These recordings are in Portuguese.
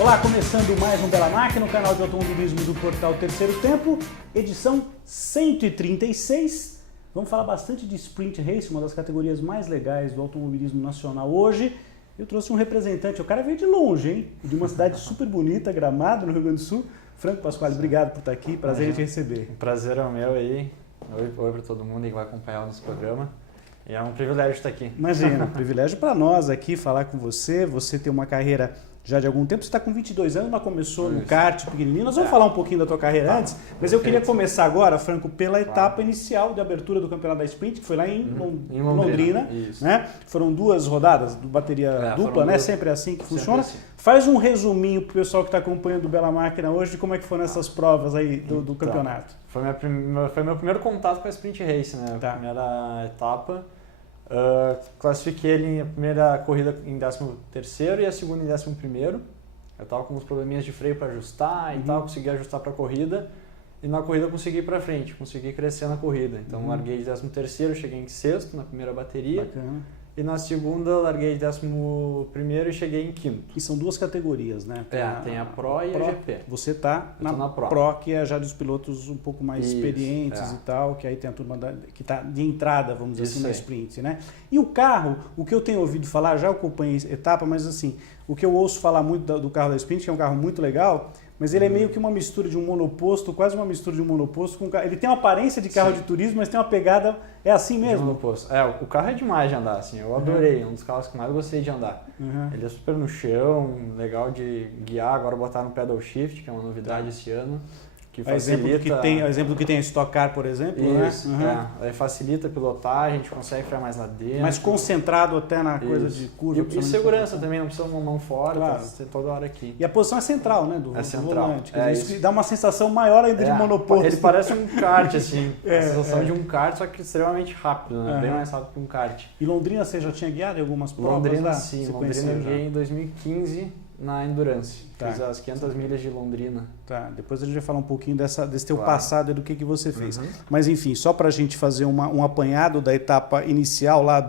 Olá, começando mais um Bela Máquina, no canal de automobilismo do Portal Terceiro Tempo, edição 136. Vamos falar bastante de Sprint Race, uma das categorias mais legais do automobilismo nacional hoje. Eu trouxe um representante, o cara veio de longe, hein? De uma cidade super bonita, Gramado, no Rio Grande do Sul. Franco Pasquale, obrigado por estar aqui, prazer em te receber. O prazer é o meu aí. Oi para todo mundo que vai acompanhar o nosso programa. E é um privilégio estar aqui. Imagina, privilégio para nós aqui falar com você. Você tem uma carreira já de algum tempo, você está com 22 anos, mas começou no kart pequenininho. Nós vamos falar um pouquinho da tua carreira antes, mas eu queria começar agora, Franco, pela etapa inicial de abertura do campeonato da Sprint, que foi lá em Londrina. Né? Foram duas rodadas, bateria dupla, né? Sempre assim que funciona. Assim. Faz um resuminho para o pessoal que está acompanhando o Bela Máquina hoje de como é que foram essas provas aí do campeonato. Foi meu primeiro contato com a Sprint Race, né? A primeira etapa. Classifiquei ele a primeira corrida em 13º e a segunda em 11º. Eu estava com uns probleminhas de freio para ajustar e tal, consegui ajustar para a corrida. E na corrida eu consegui ir para frente, consegui crescer na corrida. Então larguei de 13º, cheguei em 6º na primeira bateria. Bacana. E na segunda larguei de 11º e cheguei em 5º. E são duas categorias, né? Tem a Pro e a GP. Você está na Pro, que é já dos pilotos um pouco mais experientes e tal, que aí tem a turma que está de entrada, vamos dizer assim, na Sprint, né? E o carro, o que eu tenho ouvido falar, já acompanhei etapa, mas assim, o que eu ouço falar muito do carro da Sprint, que é um carro muito legal, mas ele é meio que uma mistura de um monoposto, quase uma mistura de um monoposto com um carro. Ele tem uma aparência de carro de turismo, mas tem uma pegada, é assim mesmo? Monoposto. O carro é demais de andar, assim, eu adorei, um dos carros que mais gostei de andar. Ele é super no chão, legal de guiar, agora botaram no pedal shift, que é uma novidade esse ano. Que facilita... exemplo do que tem a Stock Car, por exemplo, isso, né? Facilita a pilotagem, a gente consegue frear mais lá dentro. Mais concentrado até na coisa de curva. E segurança também, não precisa uma mão fora, tá toda hora aqui. E a posição é central, né? Do central. Volante. Isso dá uma sensação maior ainda de monoposto. Ele parece um kart, assim. A sensação de um kart, só que extremamente rápido, né? Bem mais rápido que um kart. E Londrina você já tinha guiado em algumas provas? Londrina, sim. Londrina eu guiei em 2015. Na Endurance, fiz as 500 milhas de Londrina. Depois a gente vai falar um pouquinho desse teu passado e do que você fez. Mas enfim, só para a gente fazer um apanhado da etapa inicial lá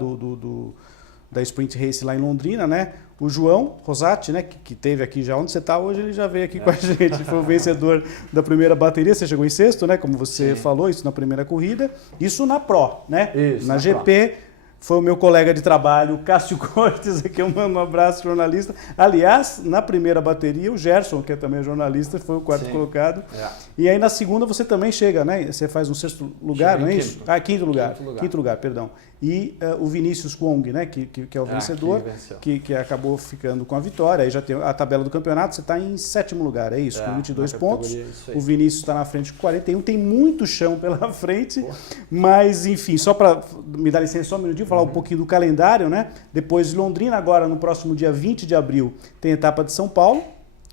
da Sprint Race lá em Londrina, né? O João Rosati, né, que teve aqui já onde você está hoje, ele já veio aqui com a gente, foi o vencedor da primeira bateria, você chegou em 6º, né, como você falou, isso na primeira corrida, isso na Pro, né? Isso, na GP... Pro. Foi o meu colega de trabalho, Cássio Cortes, aqui eu mando um abraço, jornalista. Aliás, na primeira bateria, o Gerson, que é também jornalista, foi o quarto colocado. E aí na segunda você também chega, né? Você faz um 6º lugar, não é isso? Quinto lugar. Quinto lugar, perdão. E o Vinícius Kwong, né? Que é o vencedor, que acabou ficando com a vitória. Aí já tem a tabela do campeonato, você está em 7º lugar, é isso? Com 22 pontos. O Vinícius está na frente com 41. Tem muito chão pela frente, mas enfim, só para me dar licença só um minutinho, falar um pouquinho do calendário, né? Depois de Londrina, agora no próximo dia 20 de abril, tem a etapa de São Paulo,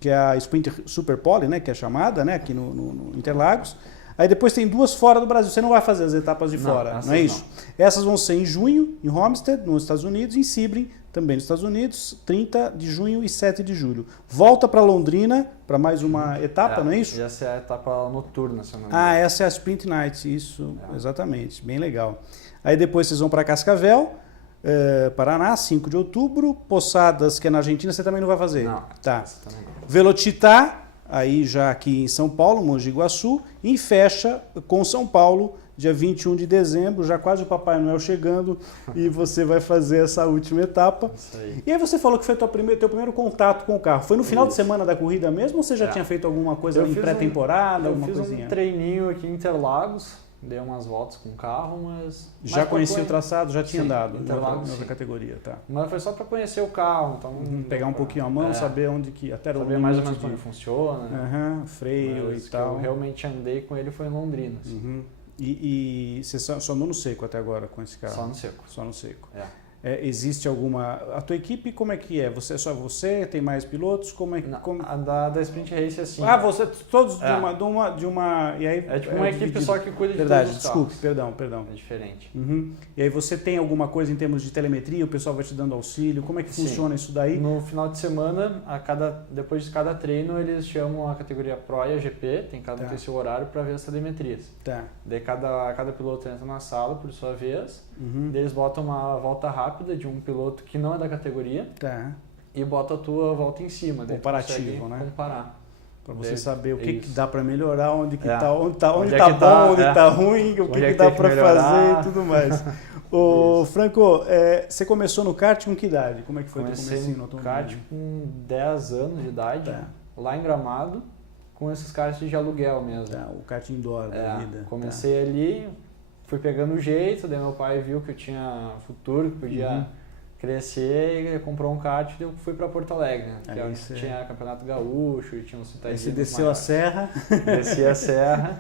que é a Sprint Super Pole, né? Que é chamada, né? Aqui no Interlagos. Aí depois tem duas fora do Brasil. Você não vai fazer as etapas de fora, não é isso? Essas vão ser em junho, em Homestead, nos Estados Unidos, e em Sebring, também nos Estados Unidos, 30 de junho e 7 de julho. Volta para Londrina para mais uma etapa, não é isso? E essa é a etapa noturna, se eu não me engano. Essa é a Sprint Night, isso, exatamente, bem legal. Aí depois vocês vão para Cascavel, Paraná, 5 de outubro. Poçadas, que é na Argentina, você também não vai fazer? Não, tá. Também não. Velocitar, aí já aqui em São Paulo, Mogi Guaçu, e fecha com São Paulo, dia 21 de dezembro, já quase o Papai Noel chegando, e você vai fazer essa última etapa. Isso aí. E aí você falou que foi teu primeiro contato com o carro. Foi no final de semana da corrida mesmo, ou você já tinha feito alguma coisa em pré-temporada, alguma coisinha? Eu fiz um treininho aqui em Interlagos, dei umas voltas com o carro, mas... Já conhecia o traçado, já tinha andado na outra sim. categoria, tá. Mas foi só para conhecer o carro, então... Pegar um pouquinho a mão, saber onde que... Até saber mais ou menos como funciona. Freio e tal. Eu realmente andei com ele foi em Londrina. Assim. E você só andou no seco até agora com esse carro? Só no seco. Só no seco. Existe alguma... A tua equipe como é que é? Você, só você? Tem mais pilotos? Como é que... A da Sprint Race é assim. Você todos de uma... E aí, é tipo uma equipe só que cuida de todos os carros. Perdão. É diferente. E aí você tem alguma coisa em termos de telemetria? O pessoal vai te dando auxílio? Como é que funciona isso daí? No final de semana, depois de cada treino, eles chamam a categoria Pro e a GP, cada um tem seu horário para ver as telemetrias. Daí cada piloto entra na sala por sua vez, daí eles botam uma volta rápida de um piloto que não é da categoria. e bota a tua volta em cima. Comparativo, né? Comparar. Para você saber o que dá para melhorar, onde tá bom, onde tá tá ruim, o que dá para fazer e tudo mais. Ô, Franco, você começou no kart com que idade? Como é que foi o comecinho no automobilismo? Kart com 10 anos de idade, lá em Gramado, com esses karts de aluguel mesmo. O kart indoor da vida. Comecei ali, fui pegando o jeito, daí meu pai viu que eu tinha futuro, que podia crescer e comprou um kart e eu fui para Porto Alegre, né? Que aí tinha Campeonato Gaúcho e tinha um citadino. Aí você desceu a serra. Desci a serra.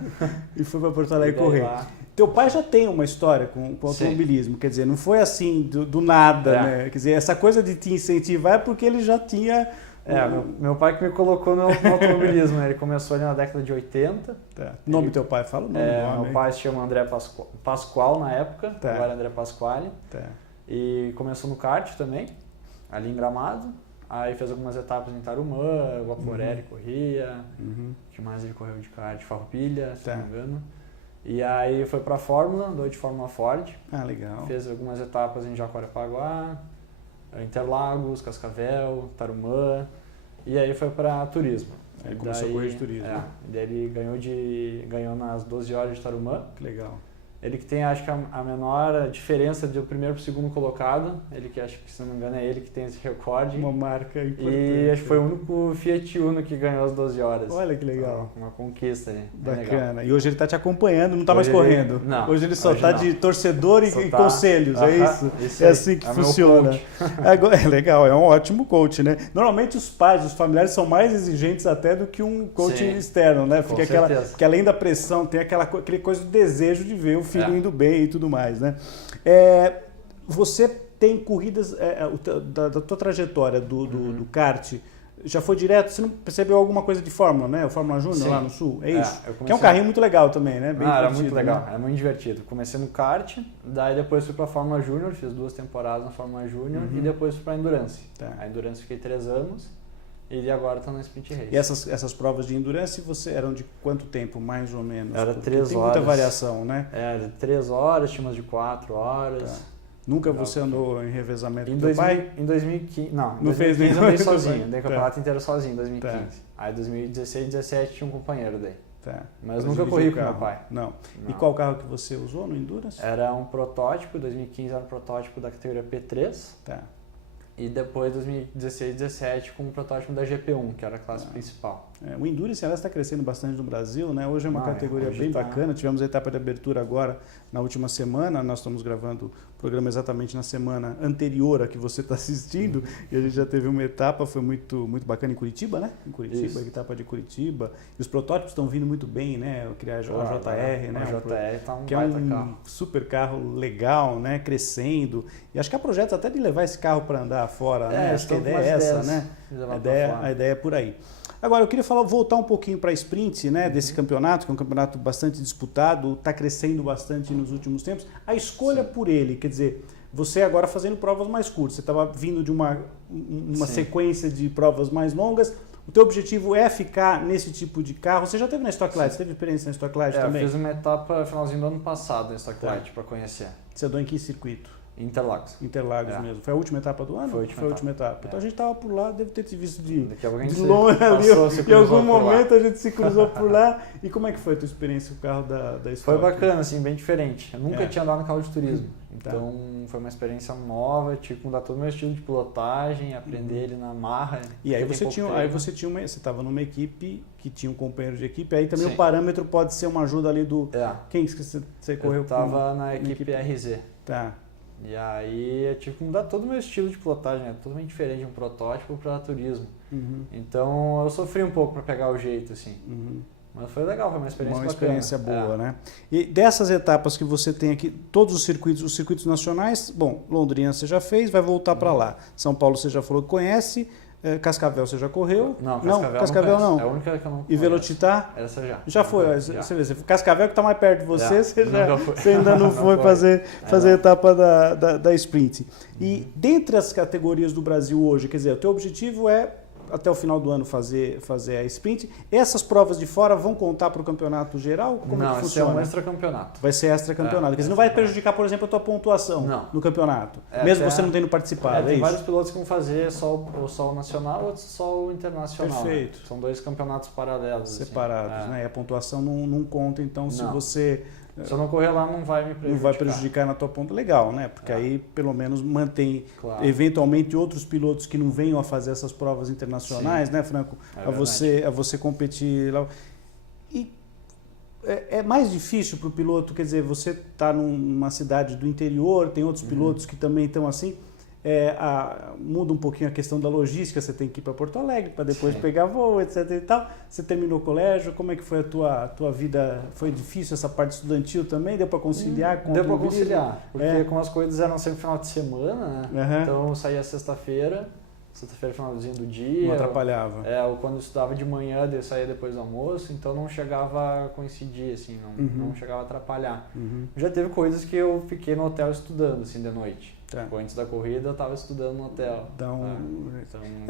E foi para Porto Alegre correr. Teu pai já tem uma história com automobilismo, quer dizer, não foi assim do nada, né? Quer dizer, essa coisa de te incentivar é porque ele já tinha... meu pai que me colocou no automobilismo, ele começou ali na década de 80. O nome do teu pai, fala o nome do homem. Meu pai se chama André Pascoal na época, agora é André Pasquale. E começou no kart também, ali em Gramado. Aí fez algumas etapas em Tarumã, Guaporé ele corria. O que mais ele correu de kart? Farroupilha, se não me engano. E aí foi pra Fórmula, andou de Fórmula Ford. Legal. Fez algumas etapas em Jacarepaguá, Interlagos, Cascavel, Tarumã. E aí foi pra turismo. Ele começou a correr de turismo. Daí ele ganhou nas 12 horas de Tarumã. Que legal. Ele que tem, acho que a menor diferença do primeiro para o segundo colocado. Ele que, acho que, se não me engano, é ele que tem esse recorde. Uma marca importante. E acho que foi o único Fiat Uno que ganhou as 12 horas. Olha que legal. Uma conquista aí. Bacana. E hoje ele está te acompanhando, não está mais correndo. Não. Hoje ele só está de torcedor e conselhos, é isso? É assim que funciona. É legal, é um ótimo coach, né? Normalmente os pais, os familiares são mais exigentes até do que um coach externo, né? Porque além da pressão, tem aquele coisa do desejo de ver o filho indo bem e tudo mais, né? Você tem corridas da tua trajetória do kart, já foi direto, você não percebeu alguma coisa de Fórmula, né? O Fórmula Júnior lá no Sul, é isso? Que é um carrinho muito legal também, né? Bem era muito legal, era muito divertido. Comecei no kart, daí depois fui pra Fórmula Júnior, fiz 2 temporadas na Fórmula Júnior e depois fui pra Endurance. A Endurance fiquei 3 anos. E agora está na Sprint Race. E essas provas de endurance você eram de quanto tempo, mais ou menos? Era 3 horas. Tem muita variação, né? Era 3 horas, tinha umas de 4 horas. Nunca você andou em revezamento com teu pai? Em 2015, não. Em 2015 2015 eu andei sozinho, andei o campeonato inteiro sozinho em 2015. Aí em 2016 e 2017 tinha um companheiro daí. Mas nunca corri com meu pai. Não. E qual carro que você usou no Endurance? Era um protótipo, 2015 era um protótipo da categoria P3. E depois, 2016 e 2017, com o protótipo da GP1, que era a classe principal. O Endurance está crescendo bastante no Brasil, né? Hoje é uma categoria bem bacana. Tivemos a etapa de abertura agora, na última semana. Nós estamos gravando o programa exatamente na semana anterior a que você está assistindo. E a gente já teve uma etapa, foi muito, muito bacana em Curitiba, né? Em Curitiba, a etapa de Curitiba. E os protótipos estão vindo muito bem, né? Eu queria a JR, né? A JR tá que é um super carro legal, né? Crescendo. E acho que há projetos até de levar esse carro para andar fora, né? Acho que a ideia é essa, né? A ideia é por aí. Agora, eu queria voltar um pouquinho para a Sprint, né, desse campeonato, que é um campeonato bastante disputado, está crescendo bastante nos últimos tempos. A escolha por ele, quer dizer, você agora fazendo provas mais curtas, você estava vindo de uma sequência de provas mais longas. O teu objetivo é ficar nesse tipo de carro? Você já teve na Stock Light? Você teve experiência na Stock Light também? Eu fiz uma etapa finalzinho do ano passado na Stock Light para conhecer. Você andou em que circuito? Interlagos. Interlagos mesmo. Foi a última etapa do ano? Foi a última etapa. Então a gente estava por lá, deve ter te visto de longe ali. Em algum momento a gente se cruzou por lá. E como é que foi a tua experiência com o carro da Stock? Foi bacana, assim, bem diferente. Eu nunca tinha andado no carro de turismo. Então foi uma experiência nova, tive que mudar todo o meu estilo de pilotagem, aprender ele na marra. E aí você estava numa equipe que tinha um companheiro de equipe, aí também o parâmetro pode ser uma ajuda ali do... Quem que você correu com? Eu estava na equipe RZ. Tá. E aí eu tive que mudar todo o meu estilo de pilotagem, é totalmente diferente de um protótipo para turismo. Então eu sofri um pouco para pegar o jeito, assim. Mas foi legal, foi uma experiência bacana. Uma experiência boa, né? E dessas etapas que você tem aqui, todos os circuitos nacionais, bom, Londrina você já fez, vai voltar para lá. São Paulo você já falou que conhece, Cascavel você já já Cascavel não. É a única que eu não conheço. E Velocitar? Essa já. Já foi. Você vê, Cascavel que está mais perto de você, você ainda não foi fazer a etapa da Sprint. E dentre as categorias do Brasil hoje, quer dizer, o teu objetivo é até o final do ano fazer a sprint. Essas provas de fora vão contar para o campeonato geral? Como não, é que funciona? Vai ser um extra-campeonato. Vai ser extra-campeonato. Quer dizer, não vai prejudicar, por exemplo, a tua pontuação no campeonato, mesmo você não tendo participado. Tem isso? vários pilotos que vão fazer só o nacional, outros só o internacional. Perfeito. Né? São 2 campeonatos paralelos. Separados, assim. né? E a pontuação não conta, então, se você... Se eu não correr lá, não vai me prejudicar. Não vai prejudicar na tua ponta. Legal, né? Porque aí, pelo menos, mantém, eventualmente, outros pilotos que não venham a fazer essas provas internacionais, né, Franco? A você competir lá. E é mais difícil para o piloto, quer dizer, você está numa cidade do interior, tem outros pilotos que também estão assim... muda um pouquinho a questão da logística, você tem que ir para Porto Alegre para depois pegar voo, etc e tal. Você terminou o colégio, como é que foi a tua vida? Foi difícil essa parte estudantil também? Deu para conciliar? Deu para conciliar, porque como as coisas eram sempre final de semana, né? Então eu saía sexta-feira, finalzinho do dia. Não atrapalhava. Ou quando eu estudava de manhã, eu saía depois do almoço, então não chegava a coincidir, assim, não chegava a atrapalhar. Já teve coisas que eu fiquei no hotel estudando, assim, de noite. Antes da corrida eu estava estudando no hotel.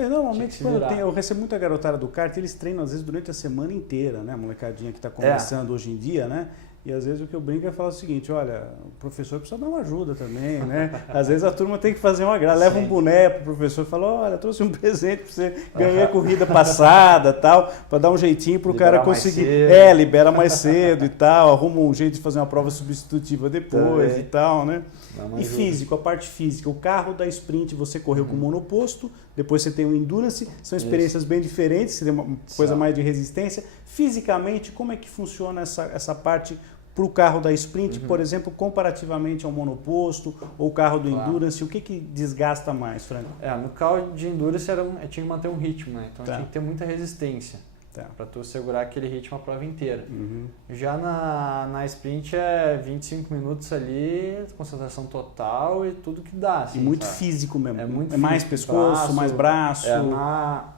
Normalmente quando eu recebo muita garotada do kart, eles treinam às vezes durante a semana inteira, né? A molecadinha que está começando hoje em dia, né? E às vezes o que eu brinco é falar o seguinte, olha, o professor precisa dar uma ajuda também, né? Às vezes a turma tem que fazer uma graça, leva um boné pro professor e fala, olha, trouxe um presente para você, ganhei a corrida passada tal, para dar um jeitinho pro cara conseguir. Libera mais cedo e tal, arruma um jeito de fazer uma prova substitutiva depois e tal, né? E físico, a parte física, o carro da sprint você correu com monoposto, depois você tem o endurance, são experiências bem diferentes, você tem uma coisa mais de resistência. Fisicamente, como é que funciona essa parte para o carro da sprint, por exemplo, comparativamente ao monoposto ou o carro do endurance? O que desgasta mais, Franco? No carro de endurance eu tinha que manter um ritmo, né? Então tinha que ter muita resistência. Para tu segurar aquele ritmo a prova inteira. Já na sprint é 25 minutos ali, concentração total e tudo que dá. Assim, e muito físico mesmo. É mais pescoço, mais braço.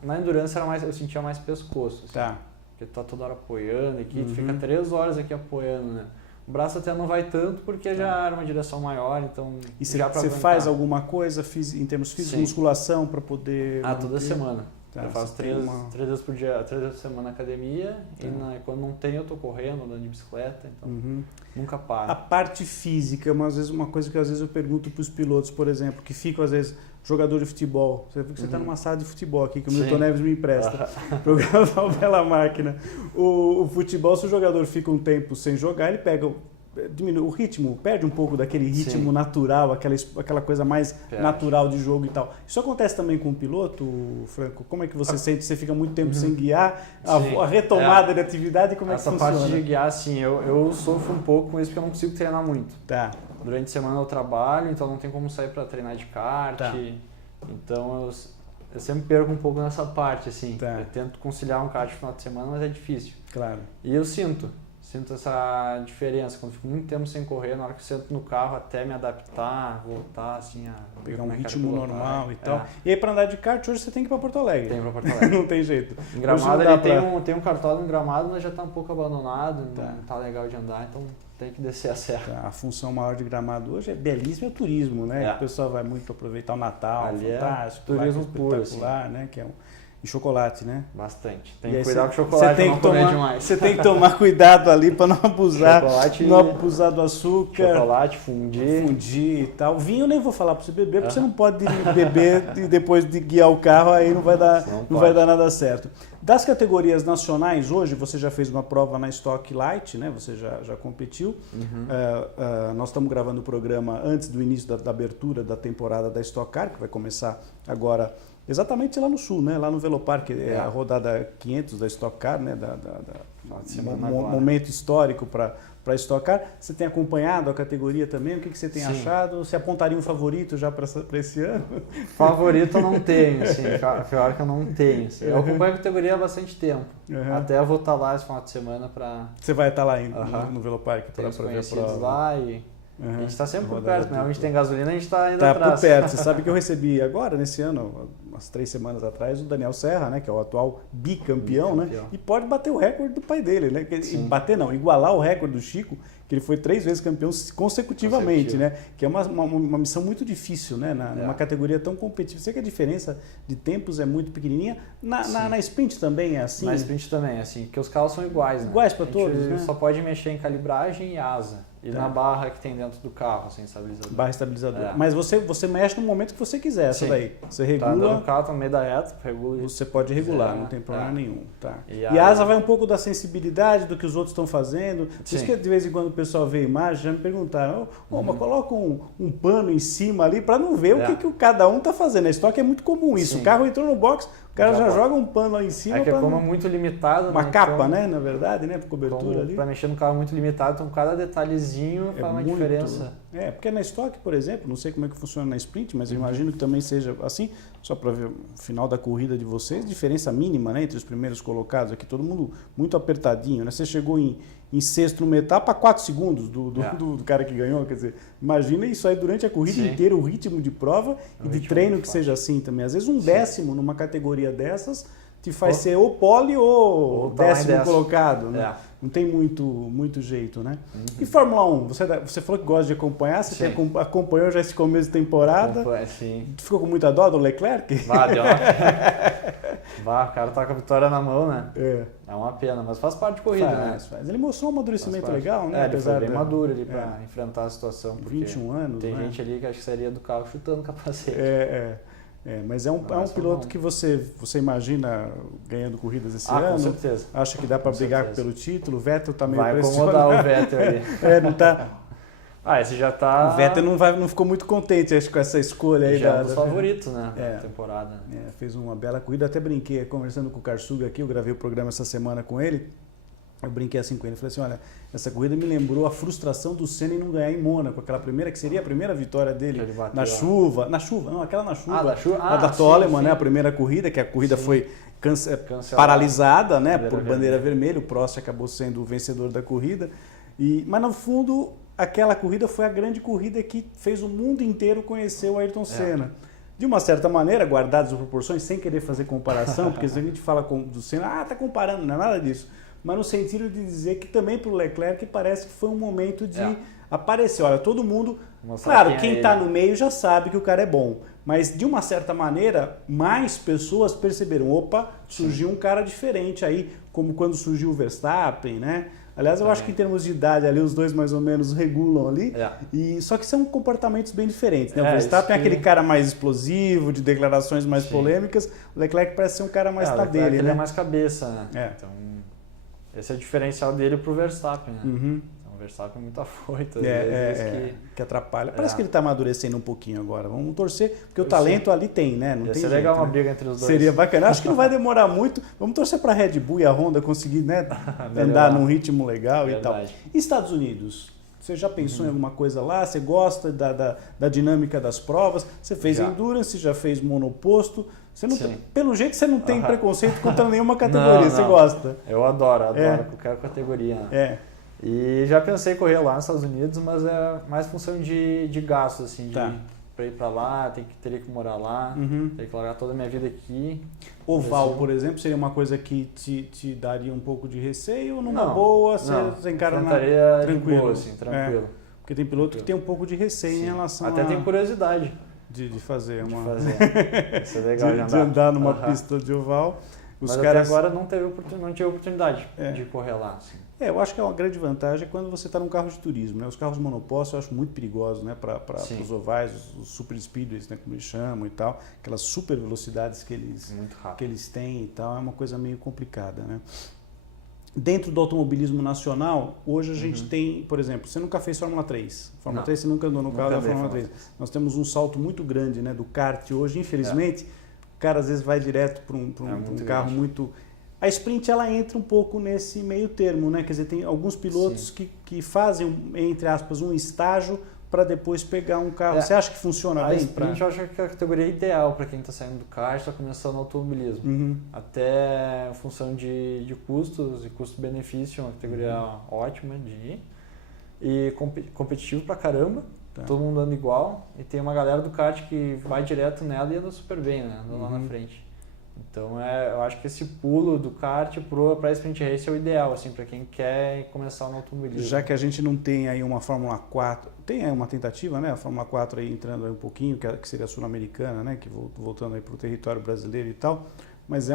Na endurance eu sentia mais pescoço. Assim, porque tu tá toda hora apoiando aqui, tu fica 3 horas aqui apoiando, né? O braço até não vai tanto porque já era uma direção maior, então... E você faz alguma coisa em termos físicos, musculação para poder... toda semana. Eu faço 3 vezes por dia, 3 vezes por semana na academia e quando não tem eu tô correndo, andando de bicicleta, então nunca paro. A parte física, às vezes uma coisa que às vezes eu pergunto para os pilotos, por exemplo, que ficam às vezes jogador de futebol, você está numa sala de futebol aqui que o Milton Neves me empresta, programa pela máquina. O futebol, se o jogador fica um tempo sem jogar, ele diminui o ritmo, perde um pouco daquele ritmo natural, aquela coisa mais natural de jogo e tal. Isso acontece também com o piloto, Franco? Como é que você sente? Você fica muito tempo sem guiar, a retomada de atividade, como é que funciona? Essa parte de guiar, sim, eu sofro um pouco com isso porque eu não consigo treinar muito. Durante a semana eu trabalho, então não tem como sair para treinar de kart, então eu sempre perco um pouco nessa parte, assim. Eu tento conciliar um kart no final de semana, mas é difícil. Claro. E eu sinto essa diferença, quando fico muito tempo sem correr, na hora que eu sento no carro até me adaptar, voltar assim a pegar um ritmo normal e tal. E aí para andar de kart hoje você tem que ir para Porto Alegre. Tem para Porto Alegre. Não tem jeito. Em Gramado tem um cartódromo em Gramado, mas já está um pouco abandonado, não está legal de andar, então tem que descer a serra. A função maior de Gramado hoje é belíssimo, é o turismo, né? O pessoal vai muito aproveitar o Natal, ali fantástico, turismo puro, espetacular, assim. né? Que é e chocolate, né? Bastante. Tem que cuidar com o chocolate, não comer demais. Você tem que tomar cuidado ali para não abusar do açúcar. Chocolate, fundir e tal. Vinho eu nem vou falar para você beber, porque você não pode beber e depois de guiar o carro, aí não vai dar nada certo. Das categorias nacionais, hoje você já fez uma prova na Stock Light, né? Você já competiu. Nós estamos gravando o programa antes do início da abertura da temporada da Stock Car, que vai começar agora exatamente lá no sul, né? Lá no Velopark, é a rodada 500 da Stock Car, né? Momento histórico para Stock Car. Você tem acompanhado a categoria também? O que você tem achado? Você apontaria um favorito já para esse ano? Favorito eu não tenho, assim, pior que eu não tenho. Assim. Eu acompanho a categoria há bastante tempo. Até eu vou estar lá esse final de semana para... Você vai estar lá no Velopark para ver a prova? Lá e... A gente está sempre por perto, né? A gente tem gasolina, a gente está indo atrás. Por perto. Você sabe que eu recebi agora, nesse ano, umas 3 semanas atrás, o Daniel Serra, né? Que é o atual bicampeão, né? E pode bater o recorde do pai dele, né? Igualar o recorde do Chico, que ele foi 3 vezes campeão consecutivamente, né? Que é uma missão muito difícil, né? Numa categoria tão competitiva. Sei que a diferença de tempos é muito pequenininha. Na sprint também é assim? Na sprint também é assim, porque os carros são iguais, né? Iguais para todos, né? Só pode mexer em calibragem e asa. E na barra que tem dentro do carro, assim, estabilizador. Barra estabilizador. Mas você mexe no momento que você quiser, essa daí. Você regula. Tá andando no carro, tá no meio da reta, regula. Você pode regular, não tem problema nenhum. Tá. E a asa vai um pouco da sensibilidade do que os outros estão fazendo. Por isso que de vez em quando o pessoal vê a imagem, já me perguntaram, mas coloca um pano em cima ali para não ver o que cada um tá fazendo. Na estoque é muito comum isso. O carro entrou no box, o cara já joga um pano lá em cima. É que como é muito limitado. Uma capa, né? Na verdade, né? Por cobertura ali. Para mexer no carro muito limitado, então cada detalhezinho faz uma diferença. Porque na estoque, por exemplo, não sei como é que funciona na sprint, mas eu imagino que também seja assim, só para ver o final da corrida de vocês, diferença mínima, né, entre os primeiros colocados aqui, todo mundo muito apertadinho, né? Você chegou em sexto numa etapa a 4 segundos do cara que ganhou, quer dizer, imagina isso aí durante a corrida inteira, o ritmo de prova e de treino que seja assim também. Às vezes um décimo numa categoria dessas te faz ser ou pole ou décimo colocado, né? Não tem muito jeito, né? E Fórmula 1? Você falou que gosta de acompanhar, você acompanhou já esse começo de temporada. Sim. Ficou com muita dó do Leclerc? Deu uma... o cara tá com a vitória na mão, né? É uma pena, mas faz parte de corrida, né? Ele mostrou um amadurecimento legal, né? Ele foi bem maduro ali pra enfrentar a situação. 21 anos, tem gente ali que acho que sairia do carro chutando o capacete. Mas é um piloto que você imagina ganhando corridas esse ano? Com certeza. Acha que dá para brigar pelo título? O Vettel tá meio pressionado. Vai incomodar o Vettel ali. Não tá... esse já tá... O Vettel não ficou muito contente, acho, com essa escolha aí. Já é um dos favoritos, né? Da temporada. Fez uma bela corrida, até brinquei, conversando com o Karsug aqui, eu gravei o programa essa semana com ele. Eu brinquei assim com ele, falei assim, olha, essa corrida me lembrou a frustração do Senna em não ganhar em Mônaco, aquela primeira, que seria a primeira vitória dele na chuva, a da Toleman, né, a primeira corrida, que a corrida foi paralisada, né, por bandeira vermelha, o Prost acabou sendo o vencedor da corrida, mas no fundo, aquela corrida foi a grande corrida que fez o mundo inteiro conhecer o Ayrton Senna. De uma certa maneira, guardadas as proporções, sem querer fazer comparação, porque se a gente fala do Senna, tá comparando, não é nada disso. Mas no sentido de dizer que também para o Leclerc parece que foi um momento de aparecer. Olha, todo mundo... Claro, quem está no meio já sabe que o cara é bom. Mas, de uma certa maneira, mais pessoas perceberam, surgiu um cara diferente aí, como quando surgiu o Verstappen, né? Aliás, eu acho que em termos de idade ali, os dois mais ou menos regulam ali. Só que são comportamentos bem diferentes, né? O Verstappen é aquele cara mais explosivo, de declarações mais polêmicas. O Leclerc parece ser um cara mais na dele, né? Ele é mais cabeça, né? Então... Esse é o diferencial dele pro Verstappen, né? Então, o Verstappen é muito afoito, às vezes que atrapalha. Parece que ele está amadurecendo um pouquinho agora. Vamos torcer, porque o talento ali tem, né? Não tem seria legal uma briga entre os dois. Seria bacana. Acho que não vai demorar muito. Vamos torcer para a Red Bull e a Honda conseguir, né, andar num ritmo legal e tal. E Estados Unidos? Você já pensou em alguma coisa lá? Você gosta da dinâmica das provas? Você fez Endurance, já fez monoposto. Você não pelo jeito você não tem preconceito contra nenhuma categoria, você gosta? Eu adoro qualquer categoria. E já pensei em correr lá nos Estados Unidos, mas é mais função de gastos, assim, para ir para lá, teria que morar lá, teria que largar toda a minha vida aqui. Oval, por exemplo, seria uma coisa que te daria um pouco de receio ou numa boa, você encara tranquilo? Boa, assim, tranquilo. Porque tem piloto que tem um pouco de receio em relação Até tem curiosidade. De fazer uma... Isso é legal de andar numa pista de oval. Mas até agora não tive oportunidade de correr lá. Assim. Eu acho que é uma grande vantagem quando você está num carro de turismo. Né? Os carros monopostos eu acho muito perigosos, né? Para os ovais, os super speedways, né? Como eles chamam e tal. Aquelas super velocidades que eles têm e tal. É uma coisa meio complicada, né? Dentro do automobilismo nacional, hoje a gente tem, por exemplo, você nunca fez Fórmula 3. Fórmula 3 você nunca andou no carro da Fórmula 3. Nós temos um salto muito grande, né, do kart hoje, infelizmente. O cara às vezes vai direto para um carro muito... A sprint ela entra um pouco nesse meio termo, né? Quer dizer, tem alguns pilotos que fazem, entre aspas, um estágio para depois pegar um carro. Você acha que funciona bem? A sprint eu acho que é a categoria ideal para quem está saindo do kart e está começando no automobilismo. Até em função de custos e custo-benefício, é uma categoria ótima de ir. E competitivo pra caramba, todo mundo anda igual. E tem uma galera do kart que vai direto nela e anda super bem, né? Anda lá na frente. Então eu acho que esse pulo do kart para a Sprint Race é o ideal, assim, para quem quer começar no automobilismo. Já que a gente não tem aí uma Fórmula 4, tem aí uma tentativa, né? A Fórmula 4 aí entrando aí um pouquinho, que seria a sul-americana, né? Que voltando aí para o território brasileiro e tal, mas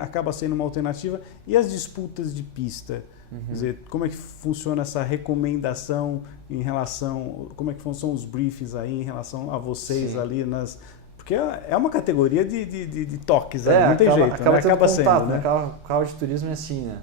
acaba sendo uma alternativa. E as disputas de pista? Quer dizer, como é que funciona essa recomendação em relação, como é que funcionam os briefings aí em relação a vocês ali nas... Porque é uma categoria de toques, não tem jeito, acaba sendo, contato, né? Carro de turismo é assim, né?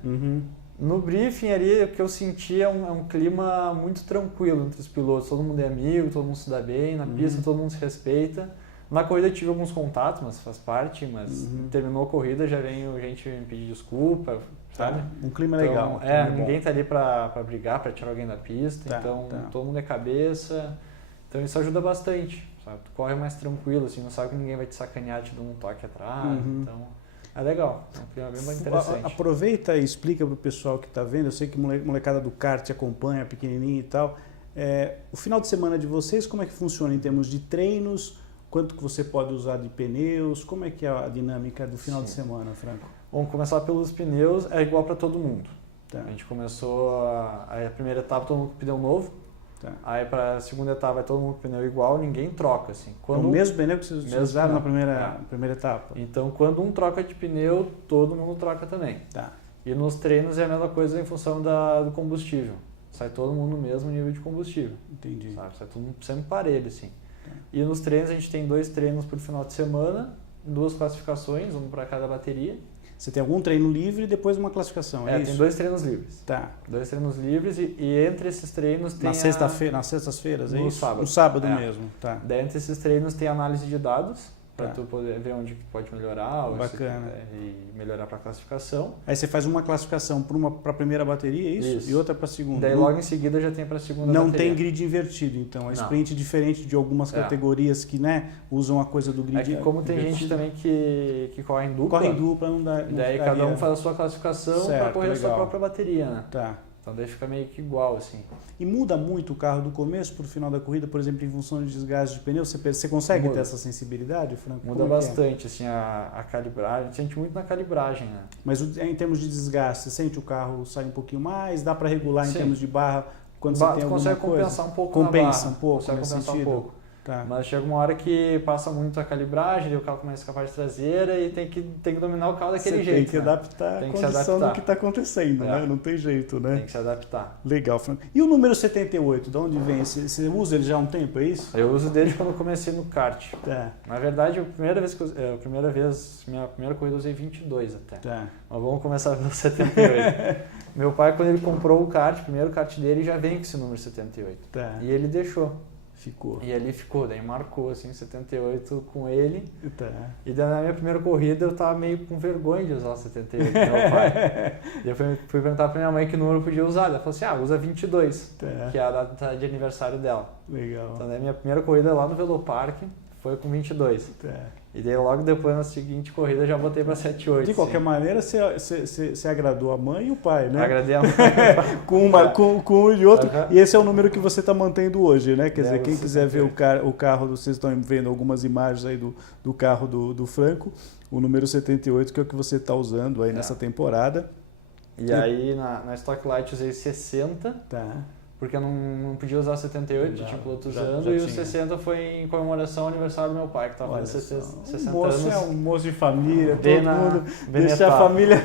No briefing ali, o que eu senti é um clima muito tranquilo entre os pilotos, todo mundo é amigo, todo mundo se dá bem, na pista todo mundo se respeita. Na corrida eu tive alguns contatos, mas faz parte, mas terminou a corrida, já vem gente me pedir desculpa, sabe? Um clima então, legal. Ninguém tá ali pra brigar, pra tirar alguém da pista, todo mundo é cabeça, então isso ajuda bastante. Sabe? Tu corre mais tranquilo, assim, não sabe que ninguém vai te sacanear, te dar um toque atrás, então é legal, é um clima bem interessante. Aproveita e explica pro pessoal que está vendo, eu sei que molecada do kart acompanha, pequenininho e tal, o final de semana de vocês, como é que funciona em termos de treinos, quanto que você pode usar de pneus, como é que é a dinâmica do final de semana, Franco? Vamos começar pelos pneus, é igual para todo mundo. A gente começou a primeira etapa todo mundo com pneu novo, aí para a segunda etapa vai todo mundo com pneu igual, ninguém troca. Assim. O mesmo pneu que vocês usaram na primeira etapa? Então quando um troca de pneu, todo mundo troca também. E nos treinos é a mesma coisa em função do combustível. Sai todo mundo no mesmo nível de combustível. Entendi. Sabe? Sai todo mundo sempre parelho, assim. E nos treinos a gente tem 2 treinos por final de semana, 2 classificações, um para cada bateria. Você tem algum treino livre e depois uma classificação, é isso? Tem 2 treinos livres. 2 treinos livres e entre esses treinos tem nas sextas-feiras, é isso? Sábado. No sábado mesmo, Daí entre esses treinos tem análise de dados, para tu poder ver onde pode melhorar e melhorar para a classificação. Aí você faz uma classificação para a primeira bateria, é isso? E outra para a segunda. Daí logo em seguida já tem para a segunda bateria. Não bateria. tem grid invertido, então. A sprint é diferente de algumas categorias que usam a coisa do grid invertido. Como tem gente também que corre em dupla. Corre em dupla, não dá. Daí cada um faz a sua classificação para correr a sua própria bateria, né? Então daí fica meio que igual, assim. E muda muito o carro do começo para o final da corrida, por exemplo, em função de desgaste de pneu? Você consegue ter essa sensibilidade, Franco? Muda bastante, assim, a calibragem. A gente sente muito na calibragem, né? Mas em termos de desgaste, você sente o carro sair um pouquinho mais? Dá para regular em termos de barra quando você tem alguma coisa? Consegue compensar um pouco Compensa na barra. Um pouco consegue nesse compensar sentido? Um pouco. Mas chega uma hora que passa muito a calibragem, daí o carro começa a escapar de traseira e tem que dominar o carro daquele jeito. Tem que adaptar a condição do que está acontecendo, né? Não tem jeito, né? Tem que se adaptar. Legal, Franco. E o número 78, de onde vem? Você usa ele já há um tempo, é isso? Eu uso desde quando eu comecei no kart. Na verdade, minha primeira corrida eu usei 22 até. Mas vamos começar pelo 78. Meu pai, quando ele comprou o kart, o primeiro kart dele, já vem com esse número 78. E ele deixou. E ali ficou, daí marcou assim 78 com ele. E daí na minha primeira corrida eu tava meio com vergonha de usar o 78 do meu pai. E eu fui perguntar pra minha mãe que número eu podia usar. Ela falou assim: usa 22, que é a data de aniversário dela. Legal. Então daí minha primeira corrida lá no Velopark foi com 22. E daí logo depois na seguinte corrida eu já botei pra 78. De qualquer maneira, você agradou a mãe e o pai, né? Agradei a mãe com um e outro. E esse é o número que você está mantendo hoje, né? Quer dizer, quem quiser ver o carro, vocês estão vendo algumas imagens aí do carro do Franco, o número 78, que é o que você está usando aí nessa temporada. E aí na Stock Light usei 60. Porque eu não podia usar 78, já tinha piloto usando, e o 60 foi em comemoração ao aniversário do meu pai, que estava fazendo 60 anos. É um moço de família, todo mundo deixa a família...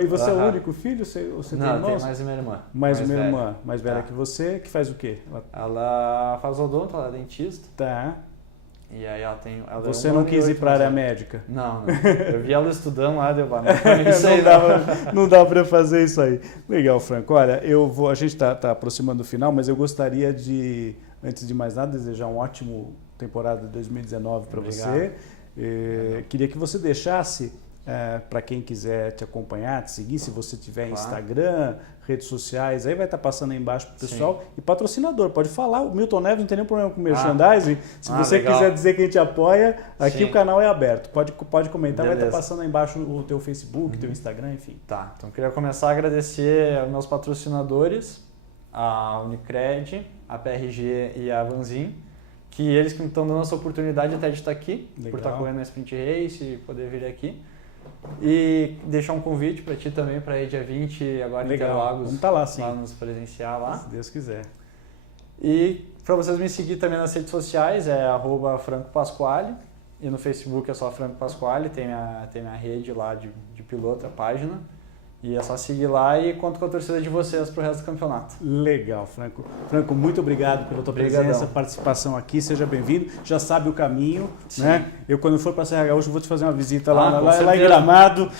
E você é o único filho? Você tem irmãos? Não, tem mais uma irmã. Mais uma irmã, mais velha que você, que faz o quê? Ela faz odonto, ela é dentista. E aí ela tem... Você não quis ir para a área médica? Não. Eu vi ela estudando lá, deu não dá para fazer isso aí. Legal, Franco. Olha, a gente está aproximando do final, mas eu gostaria de, antes de mais nada, desejar uma ótima temporada de 2019 para você. Queria que você deixasse, para quem quiser te acompanhar, te seguir, se você tiver Instagram, redes sociais, aí vai estar passando aí embaixo para o pessoal. E patrocinador, pode falar. O Milton Neves não tem nenhum problema com merchandising. Se você quiser dizer que a gente apoia, aqui o canal é aberto. Pode comentar, vai estar passando aí embaixo o teu Facebook, teu Instagram, enfim. Então queria começar a agradecer aos meus patrocinadores, a Unicred, a PRG e a Vanzin, que eles que estão dando essa oportunidade até de estar aqui, Legal. por estar correndo na Sprint Race e poder vir aqui. E deixar um convite para ti também, para ir dia 20, agora em Interlagos. Vamos estar lá, sim. Lá nos presenciar lá. Se Deus quiser. E para vocês me seguir também nas redes sociais, é @FrancoPasquale. E no Facebook é só Franco Pasquale, tem minha rede lá de piloto, a página. E é só seguir lá e conto com a torcida de vocês pro resto do campeonato. Legal, Franco. Franco, muito obrigado pela tua presença, participação aqui, seja bem-vindo. Já sabe o caminho, né? Eu quando for para Serra Gaúcha vou te fazer uma visita lá em Gramado.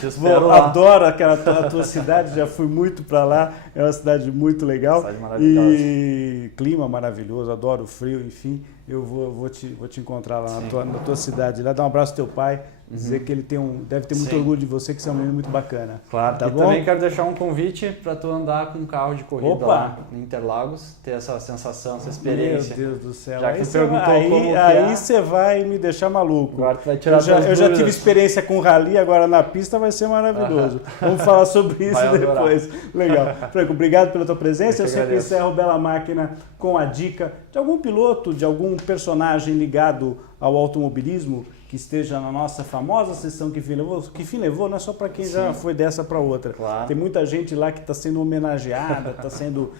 Adoro a tua cidade, já fui muito para lá, é uma cidade muito legal. Cidade maravilhosa. E clima maravilhoso, adoro o frio, enfim. Eu vou te encontrar lá na tua cidade, lá dar um abraço ao teu pai, dizer que ele deve ter muito orgulho de você, que você é um menino muito bacana. Claro, tá e bom? Também quero deixar um convite para tu andar com um carro de corrida lá em Interlagos, ter essa sensação, essa experiência. Meu Deus do céu. Já que tu perguntou como aí você vai me deixar maluco. Agora tu vai tirar eu já tive experiência com rally, agora na pista vai ser maravilhoso. Vamos falar sobre isso depois. Legal. Franco, obrigado pela tua presença. Eu sempre encerro o Bela Máquina com a dica de algum piloto, de algum personagem ligado ao automobilismo que esteja na nossa famosa sessão Que Fim Levou, não é só para quem já foi dessa para outra. Claro. Tem muita gente lá que está sendo homenageada, está sendo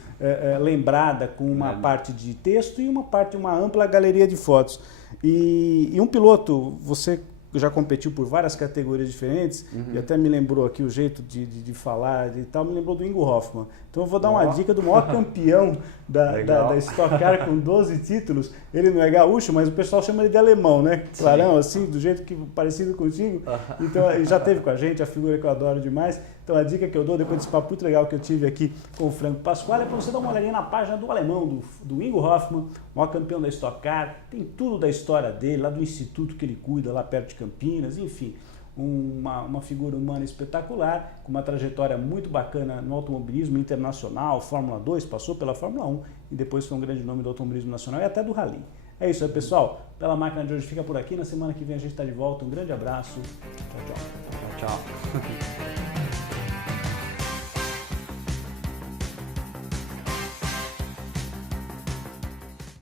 lembrada com uma parte de texto e uma ampla galeria de fotos. E um piloto, você já competiu por várias categorias diferentes, e até me lembrou aqui o jeito de falar e tal, me lembrou do Ingo Hoffmann. Então eu vou dar uma dica do maior campeão da Stock Car com 12 títulos. Ele não é gaúcho, mas o pessoal chama ele de alemão, né? Clarão, assim, do jeito que parecido contigo. Então ele já esteve com a gente, a figura que eu adoro demais. Então a dica que eu dou depois desse papo muito legal que eu tive aqui com o Franco Pasquale é para você dar uma olhadinha na página do alemão, do Ingo Hoffmann, maior campeão da Stock Car. Tem tudo da história dele, lá do instituto que ele cuida, lá perto de Campinas, enfim. Uma figura humana espetacular, com uma trajetória muito bacana no automobilismo internacional, Fórmula 2, passou pela Fórmula 1 e depois foi um grande nome do automobilismo nacional e até do rally. É isso aí, pessoal. Bela Máquina de hoje fica por aqui. Na semana que vem a gente está de volta. Um grande abraço. Tchau, tchau. Tchau, tchau.